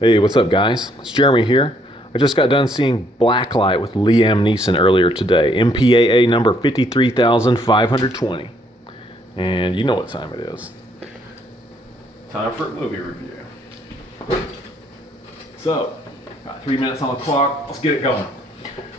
Hey, what's up, guys? It's Jeremy here. I just got done seeing Blacklight with Liam Neeson earlier today. MPAA number 53,520. And you know what time it is. Time for a movie review. So, got 3 minutes on the clock. Let's get it going.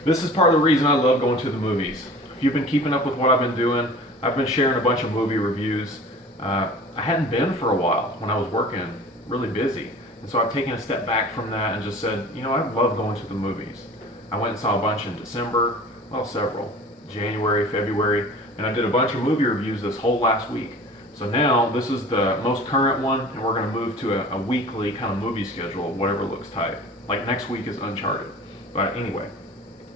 This is part of the reason I love going to the movies. If you've been keeping up with what I've been doing, I've been sharing a bunch of movie reviews. I hadn't been for a while when I was working really busy. And so I've taken a step back from that and just said, I love going to the movies. I went and saw a bunch in December, well, several, January, February, and I did a bunch of movie reviews this whole last week. So now this is the most current one, and we're going to move to a weekly kind of movie schedule, whatever looks tight. Like next week is Uncharted. But anyway,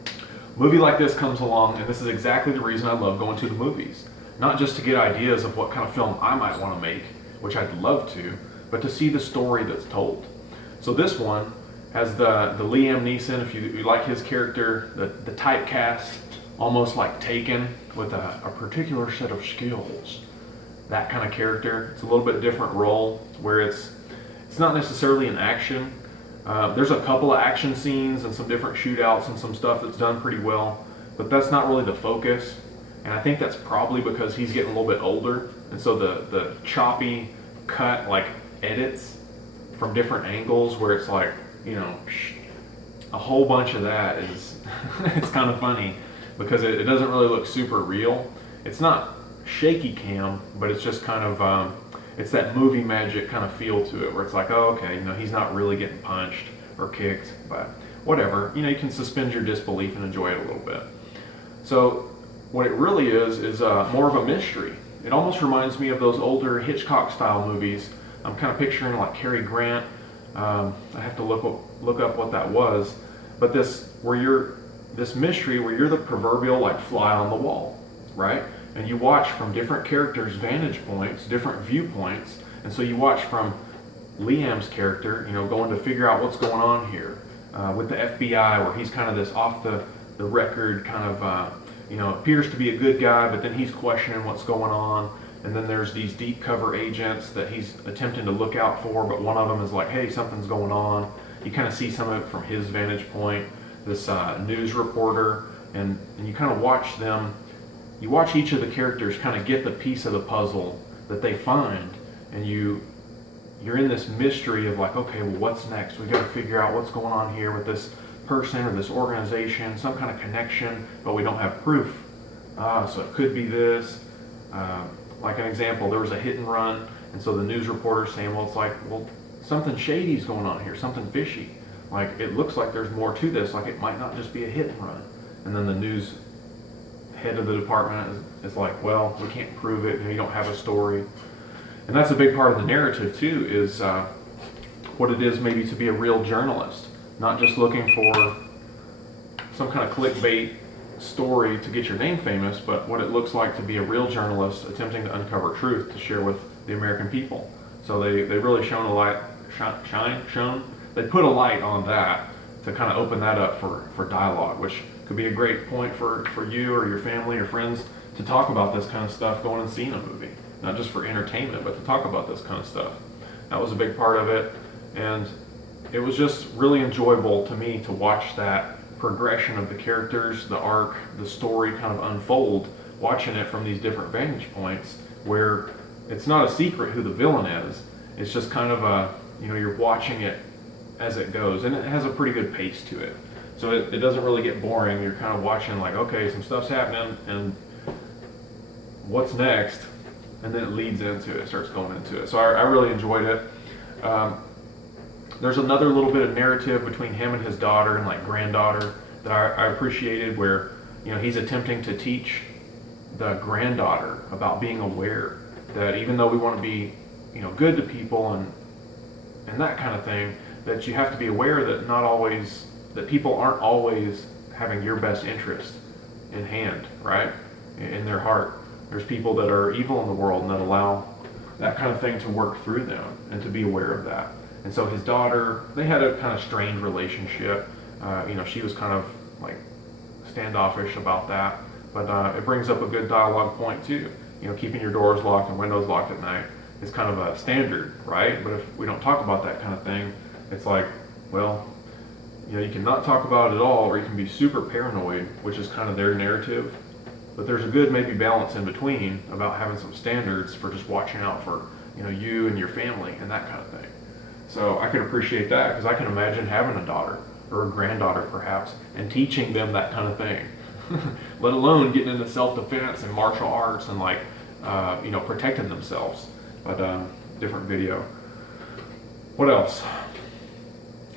a movie like this comes along, and this is exactly the reason I love going to the movies. Not just to get ideas of what kind of film I might want to make, which I'd love to, but to see the story that's told. So this one has the Liam Neeson, if you like his character, the typecast, almost like Taken, with a particular set of skills. That kind of character. It's a little bit different role, where it's not necessarily an action. There's a couple of action scenes and some different shootouts and some stuff that's done pretty well, but that's not really the focus. And I think that's probably because he's getting a little bit older, and so the choppy cut, like, edits from different angles where it's like, a whole bunch of that is it's kind of funny because it doesn't really look super real. It's not shaky cam, but it's just kind of it's that movie magic kind of feel to it where it's like, oh, okay, he's not really getting punched or kicked, but whatever, you can suspend your disbelief and enjoy it a little bit. So what it really is more of a mystery. It almost reminds me of those older Hitchcock style movies. I'm kind of picturing like Cary Grant. I have to look up what that was, but this mystery where you're the proverbial like fly on the wall, right? And you watch from different characters' vantage points, different viewpoints, and so you watch from Liam's character, going to figure out what's going on here with the FBI, where he's kind of this off the record kind of appears to be a good guy, but then he's questioning what's going on. And then there's these deep cover agents that he's attempting to look out for, but one of them is like, hey, something's going on. You kind of see some of it from his vantage point, this news reporter, and you kind of watch them. You watch each of the characters kind of get the piece of the puzzle that they find, and you're in this mystery of like, okay, well, what's next? We got to figure out what's going on here with this person or this organization, some kind of connection, but we don't have proof. So it could be this. Like an example, there was a hit and run, and so the news reporter's saying, well, something shady's going on here, something fishy. Like, it looks like there's more to this, like it might not just be a hit and run. And then the news head of the department is like, well, we can't prove it, you don't have a story. And that's a big part of the narrative, too, is what it is maybe to be a real journalist, not just looking for some kind of clickbait story to get your name famous, but what it looks like to be a real journalist attempting to uncover truth to share with the American people. So they really shone a light, they put a light on that to kind of open that up for dialogue, which could be a great point for you or your family or friends to talk about this kind of stuff going and seeing a movie. Not just for entertainment, but to talk about this kind of stuff. That was a big part of it, and it was just really enjoyable to me to watch that progression of the characters, the arc, the story kind of unfold, watching it from these different vantage points where it's not a secret who the villain is. It's just kind of you're watching it as it goes, and it has a pretty good pace to it. So it doesn't really get boring. You're kind of watching like, okay, some stuff's happening, and what's next? And then it leads into it, starts going into it. So I really enjoyed it. There's another little bit of narrative between him and his daughter and like granddaughter that I appreciated, where he's attempting to teach the granddaughter about being aware that even though we want to be good to people and that kind of thing, that you have to be aware that people aren't always having your best interest in hand, right? In their heart. There's people that are evil in the world and that allow that kind of thing to work through them, and to be aware of that. And so his daughter, they had a kind of strained relationship. She was kind of like standoffish about that, but it brings up a good dialogue point too. Keeping your doors locked and windows locked at night is kind of a standard, right? But if we don't talk about that kind of thing, It's like, well, you can not talk about it at all, or you can be super paranoid, which is kind of their narrative. But there's a good maybe balance in between about having some standards for just watching out for you and your family and that kind of thing. So I could appreciate that, because I can imagine having a daughter or a granddaughter perhaps and teaching them that kind of thing. Let alone getting into self-defense and martial arts and protecting themselves. But different video. What else?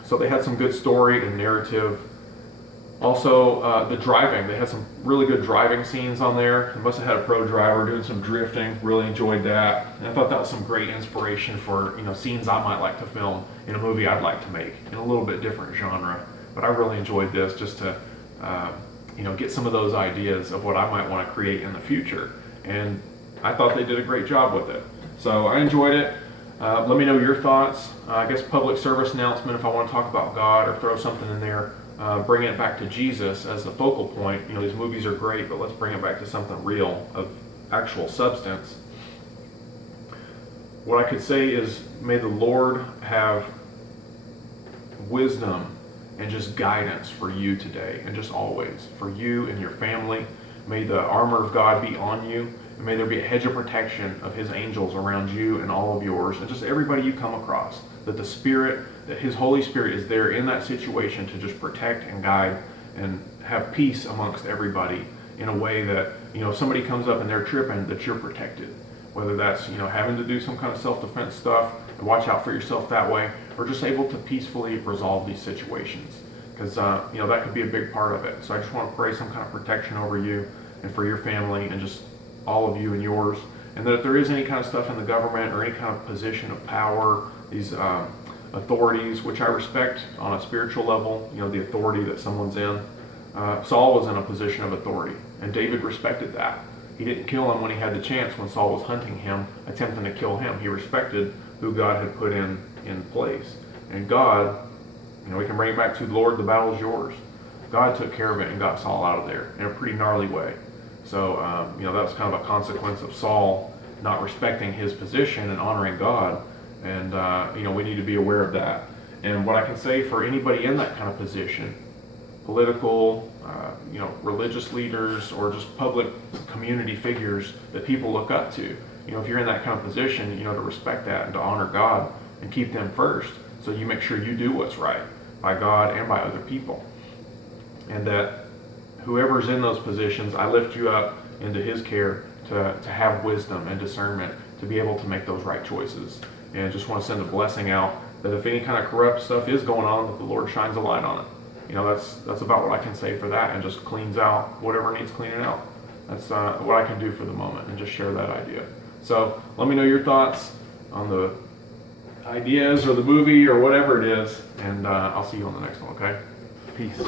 So they had some good story and narrative. Also, the driving. They had some really good driving scenes on there. They must have had a pro driver doing some drifting. Really enjoyed that. And I thought that was some great inspiration for scenes I might like to film in a movie I'd like to make in a little bit different genre. But I really enjoyed this just to get some of those ideas of what I might want to create in the future. And I thought they did a great job with it. So I enjoyed it. Let me know your thoughts. I guess public service announcement, if I want to talk about God or throw something in there, bring it back to Jesus as the focal point. These movies are great, but let's bring it back to something real, of actual substance. What I could say is, may the Lord have wisdom and just guidance for you today, and just always, for you and your family. May the armor of God be on you, and may there be a hedge of protection of His angels around you and all of yours, and just everybody you come across. That the Spirit, that His Holy Spirit is there in that situation to just protect and guide and have peace amongst everybody in a way that, if somebody comes up and they're tripping, that you're protected. Whether that's, having to do some kind of self-defense stuff and watch out for yourself that way, or just able to peacefully resolve these situations. Because, that could be a big part of it. So I just want to pray some kind of protection over you and for your family and just all of you and yours. And that if there is any kind of stuff in the government or any kind of position of power, these authorities, which I respect on a spiritual level, the authority that someone's in. Saul was in a position of authority, and David respected that. He didn't kill him when he had the chance, when Saul was hunting him, attempting to kill him. He respected who God had put in place. And God, we can bring it back to the Lord, the battle is yours. God took care of it and got Saul out of there in a pretty gnarly way. So, that was kind of a consequence of Saul not respecting his position and honoring God. And, we need to be aware of that. And what I can say for anybody in that kind of position, political, religious leaders, or just public community figures that people look up to, if you're in that kind of position, to respect that and to honor God and keep them first. So you make sure you do what's right by God and by other people. And that whoever's in those positions, I lift you up into His care to have wisdom and discernment to be able to make those right choices. And just want to send a blessing out that if any kind of corrupt stuff is going on, that the Lord shines a light on it. That's about what I can say for that, and just cleans out whatever needs cleaning out. That's what I can do for the moment, and just share that idea. So let me know your thoughts on the ideas or the movie or whatever it is, and I'll see you on the next one, okay? Peace.